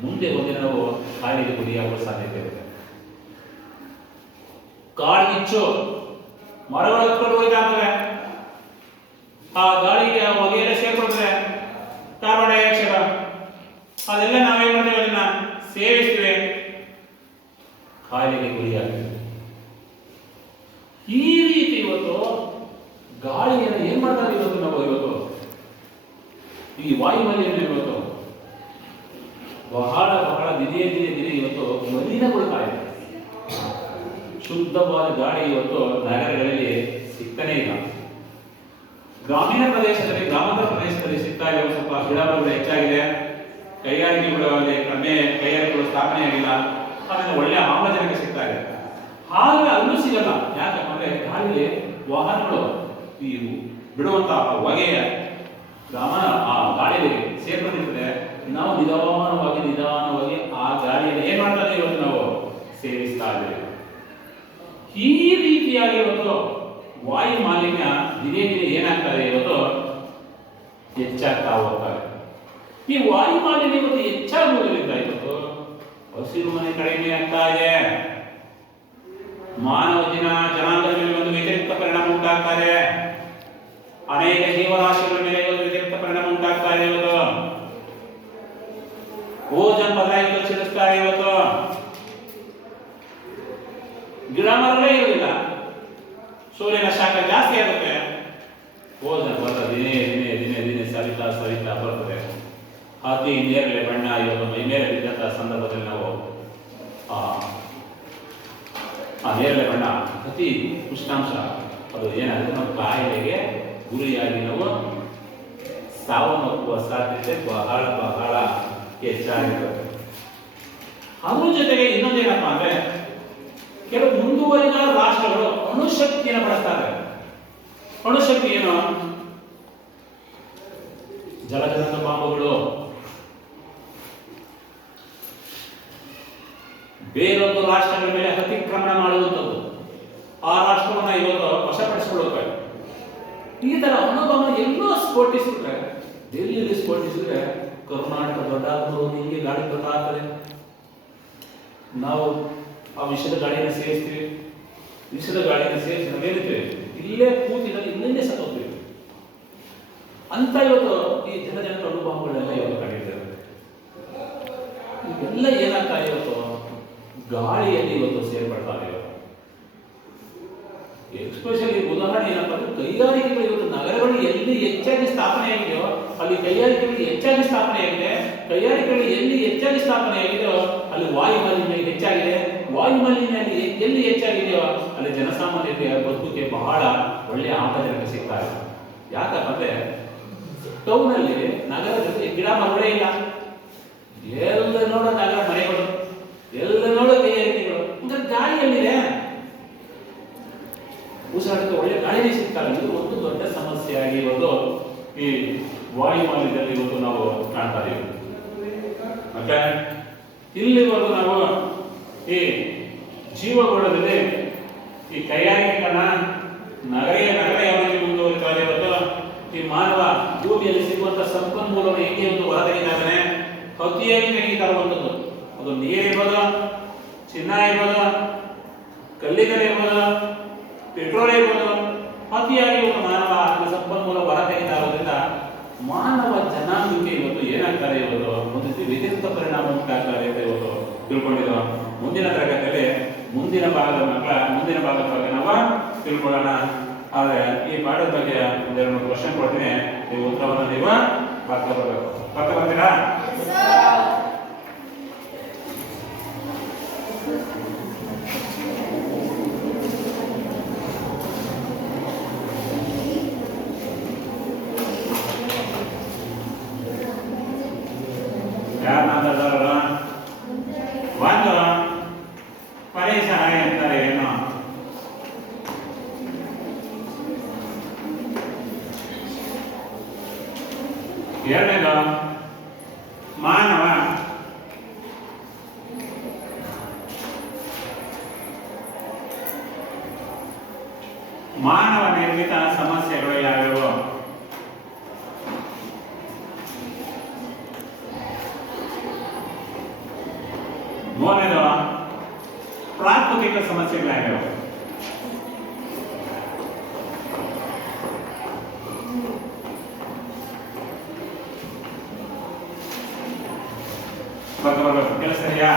ಮುಂದೆ ಒಂದಿನ ನಾವು ಕಾಯಿಲೆಗೆ ಗುರಿಯಾಗುವ ಸಾಧ್ಯತೆ ಇರುತ್ತೆ. ಕಾಡ್ಗಿಚ್ಚು, ಮರಗಳು ಹತ್ಕೊಂಡು ಹೋಗ್ತಾ ಇರ್ತವೆ, ಆ ಗಾಳಿಗೆ ಹೊಗೆಯೆಲ್ಲ ಸೇರ್ಕೊಳ್ತದೆ, ಕಾರ್ಬನ್ ಡೈಆಕ್ಸೈಡ್, ಅದೆಲ್ಲ ನಾವೇನ್ ಮಾಡ್ತೀವಿ, ಅದನ್ನ ಸೇವಿಸ್ತೀವಿ, ಕಾಯಿಲೆಗೆ ಗುರಿಯಾಗ್ತೀವಿ. ಈ ರೀತಿ ಇವತ್ತು ಗಾಳಿಯನ್ನು ಏನ್ ಮಾಡ್ತಾರೆ ಇವತ್ತು ನಾವು ಈ ವಾಯುಮಾಲಿನ್ಯ ಇವತ್ತು ಬಹಳ ದಿನೇ ಇವತ್ತು ಮಲಿನಗೊಳ್ತಾ ಇದೆ. ಶುದ್ಧವಾದ ಗಾಳಿ ಇವತ್ತು ನಗರಗಳಲ್ಲಿ ಸಿಗ್ತಾನೆ ಇಲ್ಲ. ಗ್ರಾಮೀಣ ಪ್ರದೇಶದಲ್ಲಿ ಸಿಗ್ತಾ ಇದೆ. ಸ್ವಲ್ಪ ಗಿಡಮರಗಳು ಹೆಚ್ಚಾಗಿದೆ, ಕೈಗಾರಿಕೆಗಳು ಕಡಿಮೆ, ಕೈಗಾರಿಕೆಗಳು ಸ್ಥಾಪನೆ ಆಗಿಲ್ಲ, ಆಮೇಲೆ ಒಳ್ಳೆ ಆಮ್ಲಜನಕ ಸಿಗ್ತಾ ಇದೆ. ಹಾಗೆ ಅಲ್ಲೂ ಸಿಗಲ್ಲ. ಯಾಕಂದ್ರೆ ಗಾಳಿಗೆ ವಾಹನಗಳು ಈ ಬಿಡುವಂತಹ ಹೊಗೆಯ ಆ ಗಾಳಿಗೆ ಸೇರ್ಕೊಂಡಿರ್ತದೆ. ನಾವು ನಿಧಾನವಾಗಿ ಆ ಗಾಳಿಯನ್ನು ಏನ್ ಮಾಡ್ತಾ ಇದ್ದೀವಿ ಇವತ್ತು ನಾವು ಸೇವಿಸ್ತಾ ಇದ್ದೇವೆ. ಈ ರೀತಿಯಾಗಿ ಇವತ್ತು ವಾಯು ಮಾಲಿನ್ಯ ದಿನೇ ಏನಾಗ್ತದೆ, ಇವತ್ತು ಹೆಚ್ಚಾಗ್ತಾ ಹೋಗ್ತಾರೆ. ಈ ವಾಯು ಮಾಲಿನ್ಯ ಇವತ್ತು ಹೆಚ್ಚಾಗುವುದರಿಂದ ಇವತ್ತು ಹಸಿರು ಮನೆ ಕಡಿಮೆ ಆಗ್ತಾ ಇದೆ. ಮಾನವ ಜನಾಂಗದ ಮೇಲೆ ಒಂದು ವ್ಯತಿರಿಕ್ತ ಪರಿಣಾಮ ಉಂಟಾಗ್ತಾ ಇದೆ. ಅನೇಕ ಜೀವರಾಶಿಗಳ ಮೇಲೆ ಒಂದು ವ್ಯತಿರಿಕ್ತ ಪರಿಣಾಮ ಉಂಟಾಗ್ತಾ ಇದೆ. ಇವತ್ತು ಓಜನ್ ಪದರ ಕ್ಷೀಣಿಸ್ತಾ ಇದೆ. ಇವತ್ತು ಗಿಡ ಮರಗಳೇ ಇರುವುದಿಲ್ಲ, ಸೂರ್ಯನ ಶಾಖ ಜಾಸ್ತಿ ಆಗುತ್ತೆ, ಓಜನ್ ಪದರ ದಿನೇ ಸವಿತಾ ಬರ್ತದೆ. ಅತಿ ನೇರಳೆ ಬಣ್ಣ ಇವತ್ತು ಮೈ ಮೇಲೆ ಬಿದ್ದಂತಹ ಸಂದರ್ಭದಲ್ಲಿ ನಾವು ಆ ನೇರಳೆ ಬಣ್ಣ ಅತಿ ಉಷ್ಣಾಂಶ ಅದು ಏನಾಗುತ್ತೆ, ನಮ್ಮ ಕಾಯಿಲೆಗೆ ಗುರಿಯಾಗಿ ನಾವು ಸಾವನ್ನಪ್ಪುವ ಸಾಧ್ಯತೆ ಬಹಳ ಹೆಚ್ಚಾಗಿರುತ್ತೆ. ಅದ್ರ ಜೊತೆಗೆ ಇನ್ನೊಂದೇನಪ್ಪ ಅಂದ್ರೆ, ಕೆಲವು ಮುಂದುವರಿದ ರಾಷ್ಟ್ರಗಳು ಅಣುಶಕ್ತಿಯನ್ನು ಬಳಸ್ತಾರೆ. ಅಣುಶಕ್ತಿ ಏನು? ಜಲಜನಕ ಬಾಂಬುಗಳು ಬೇರೊಂದು ರಾಷ್ಟ್ರಗಳ ಮೇಲೆ ಅತಿಕ್ರಮಣ ಮಾಡುವಂಥದ್ದು, ಆ ರಾಷ್ಟ್ರವನ್ನ ಇವತ್ತು ವಶಪಡಿಸಿಕೊಳ್ಳಬೇಕು. ಈ ತರ ಅನುಭವ ಎಲ್ಲೋ ಸ್ಫೋಟಿಸಿದ್ರೆ, ಡೆಲ್ಲಿಯಲ್ಲಿ ಸ್ಫೋಟಿಸಿದ್ರೆ ಕರ್ನಾಟಕ ದೊಡ್ಡ ಹಿಂಗೆ ಗಾಳಿ ಬರ್ತಾ ಇರ್ತದೆ. ನಾವು ಆ ವಿಷದ ಗಾಳಿಯನ್ನು ಸೇರಿಸ್ತೀವಿ, ವಿಷದ ಗಾಳಿಯನ್ನು ಸೇರಿಸಿ ನಾವೇನಿರ್ತೀವಿ ಇಲ್ಲೇ ಕೂತಿದ್ರೆ ಇಲ್ಲೇ ಸತ್ತೋಗ್ತೀವಿ ಅಂತ ಇವತ್ತು ಈ ಜಲಜನಕ ಅನುಭವಗಳೆಲ್ಲ ಇವತ್ತು ಕಡಿತಾರೆ. ಇವೆಲ್ಲ ಏನಾಗ್ತಾ ಇವತ್ತು ಗಾಳಿಯಲ್ಲಿ ಇವತ್ತು ಸೇರ್ಪಡ್ತಾ ಇದೆ. ಎಸ್ಪೆಷಲಿ ಉದಾಹರಣೆ ಏನಪ್ಪ ಅಂದ್ರೆ ಕೈಗಾರಿಕೆಗಳು ಇವತ್ತು ನಗರಗಳು ಎಲ್ಲಿ ಹೆಚ್ಚಾಗಿ ಸ್ಥಾಪನೆ ಆಗಿದೆಯೋ ಅಲ್ಲಿ ಕೈಗಾರಿಕೆಗಳು ಹೆಚ್ಚಾಗಿ ಸ್ಥಾಪನೆ ಆಗಿದೆ. ಕೈಗಾರಿಕೆಗಳು ಎಲ್ಲಿ ಹೆಚ್ಚಾಗಿ ಸ್ಥಾಪನೆ ಆಗಿದೆಯೋ ಅಲ್ಲಿ ವಾಯು ಮಾಲಿನ್ಯ ಹೆಚ್ಚಾಗಿದೆ. ವಾಯು ಮಾಲಿನ್ಯ ಎಲ್ಲಿ ಹೆಚ್ಚಾಗಿದೆಯೋ ಅಲ್ಲಿ ಜನಸಾಮಾನ್ಯರಿಗೆ ಬದುಕಿಗೆ ಬಹಳ ಒಳ್ಳೆಯ ಆಮ್ಲಜನಕ ಸಿಗ್ತಾ ಇದೆ. ಯಾಕಪ್ಪ ಅಂದ್ರೆ ಟೌನಲ್ಲಿ ನಗರದಲ್ಲಿ ಗಿಡ ಮರಗಳೇ ಇಲ್ಲ, ಎಲ್ಲ ನೋಡೋ ನಗರ ಮನೆಗಳು, ಎಲ್ಲ ನೋಡೋ ಕೈಗಾರಿಕೆಗಳು. ಅಂದ್ರೆ ಗಾಳಿಯಲ್ಲಿದೆ, ಉಸಿರಾಟಕ್ಕೆ ಒಳ್ಳೆ ಗಾಳಿನೇ ಸಿಗ್ತಾರೆ. ಇದು ಒಂದು ದೊಡ್ಡ ಸಮಸ್ಯೆ ಆಗಿ ಇವತ್ತು ಈ ವಾಯು ಮಾಲಿನ್ಯದಲ್ಲಿ ಇವತ್ತು ನಾವು ಕಾಣ್ತಾ ಇದ್ದೀವಿ. ಓಕೆ, ಇಲ್ಲಿವರೆಗೂ ನಾವು ಈ ಜೀವಗೋಳದಲ್ಲಿ ಈ ಕೈಗಾರಿಕೆಗಳನ್ನ ನಗರ ಯಾವ ರೀತಿ ಮುಂದುವರಿತಾರೆ, ಇವತ್ತು ಈ ಮಾನವ ಭೂಮಿಯಲ್ಲಿ ಸಿಗುವಂತ ಸಂಪನ್ಮೂಲವನ್ನು ಹೇಗೆ ಒಂದು ಹೊರತೆಗೆದಾಗನೆ ಅತಿಯಾಗಿ ತೆಗೆದುತಾ ಇರುವಂಥದ್ದು. ಅದು ನೀರಿರ್ಬೋದು, ಚಿನ್ನ ಇರ್ಬೋದು, ಕಲ್ಲಿದ್ದಲು ಇರ್ಬೋದು, ಪೆಟ್ರೋಲ್ ಇರ್ಬೋದು, ಅತಿಯಾಗಿ ಒಂದು ಮಾನವ ಸಂಪನ್ಮೂಲ ಹೊರ ತೆಗೆತಾ ಇರೋದ್ರಿಂದ ಮಾನವ ಜನಾಂಗಕ್ಕೆ ಇವತ್ತು ಏನಾಗ್ತಾರೆ, ಇವತ್ತು ಒಂದು ವ್ಯತಿರಿಕ್ತ ಪರಿಣಾಮ ಉಂಟಾಗ್ತಾರೆ ಅಂತ ಇವತ್ತು ತಿಳ್ಕೊಂಡಿರೋ. ಮುಂದಿನ ತರಗತಿಯಲ್ಲಿ ಮುಂದಿನ ಭಾಗದ ಬಗ್ಗೆ ನಾವು ತಿಳ್ಕೊಳ್ಳೋಣ. ಆದರೆ ಈ ಪಾಠದ ಬಗ್ಗೆ ಒಂದೆರಡು ಕ್ವಶನ್ ಕೊಡ್ತೀನಿ, ನೀವು ಉತ್ತರವನ್ನು ನೀವು ಬರ್ತಾ ಬರಬೇಕು. ಬರ್ತಾ ಬರ್ತೀರಾ? ಒಂದು ಪರಿಸರ ಎಂದರೆ ಏನು? ಎರಡನೇದು ಮಾನವ ನಿರ್ಮಿತ ಸಮಸ್ಯೆಗಳು ಯಾವ್ಯಾವು? ಮೂರನೇದು ಪ್ರಾಕೃತಿಕ ಸಮಸ್ಯೆಗಳು ಯಾವ್ಯಾವು? ಬರ್ತಾ ಬರ್ಬೇಕು, ಕೆಲಸ ಇದೆಯಾ?